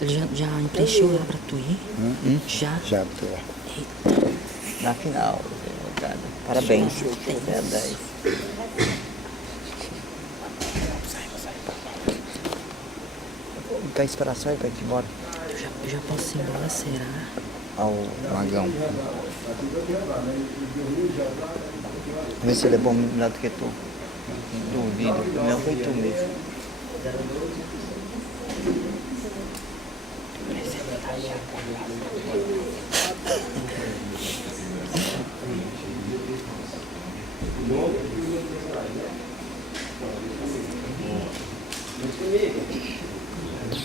Ele já preencheu lá pra tu ir? Já? Já tô. Na final, cara. Parabéns. Você é 10. Quer esperar só ele pra ir embora? Eu já posso ir embora, será? Ao Magão. Vê se ele é bom melhor do que tu. Duvido. O meu foi tu mesmo.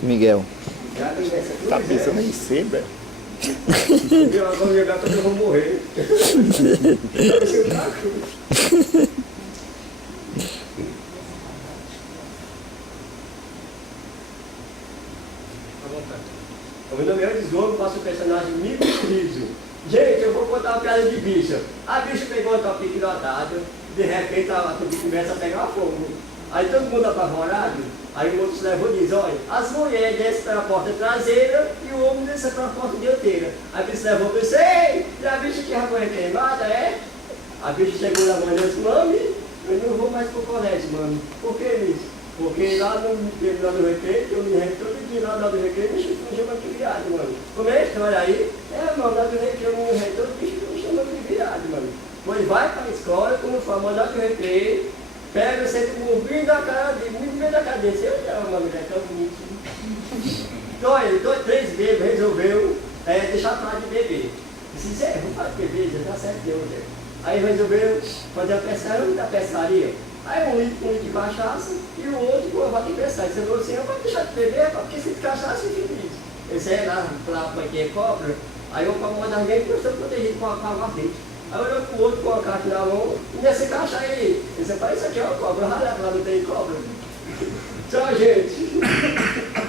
Miguel. Tá pensando em ser, velho? Agora eu gato eu vou morrer. O meu nome é Desgomo, faço o personagem Mico Rizzo. Gente, eu vou contar uma piada de bicha. A bicha pegou um topique notado, de repente a topique começa a pegar fogo. Aí todo mundo apavorado, aí o outro se levou e diz, olha, as mulheres descem pela porta traseira e o homem desce pela porta dianteira. Aí a bicha se levou e disse, ei, e a bicha tinha vergonha queimada, é? A bicha chegou na manhã e disse, mami, eu não vou mais pro colégio, mami. Por que isso? Porque lá no recreio, eu me recreio todo dia lá no recreio, me chama de viado, mano. Como é a história aí? É, mano, lá do recreio, eu me recreio todo dia, me chama de viado, mano. Pois vai pra escola, como for, mandar do recreio, pega, senta com o vinho da cara dele, muito bem da cabeça. Eu não, uma mulher tão bonita. Então, 3 vezes resolveu deixar pra de beber. Disse, Zé, vou fazer beber, já tá certo, Deus, Zé. Aí resolveu fazer a pescaria da pescaria. Aí um litro de cachaça e o outro com a vaca de pescar. Ele falou assim, eu vou deixar de beber, porque se de cachaça eu fico isso. Esse é lá para quem é cobra, aí eu como uma das minhas que eu estou protegido com a verde. Aí olhou para o outro com a caixa na mão, e nessa caixa aí, ele disse, isso aqui é uma cobra, olha lá, não tem cobra. Tchau, gente.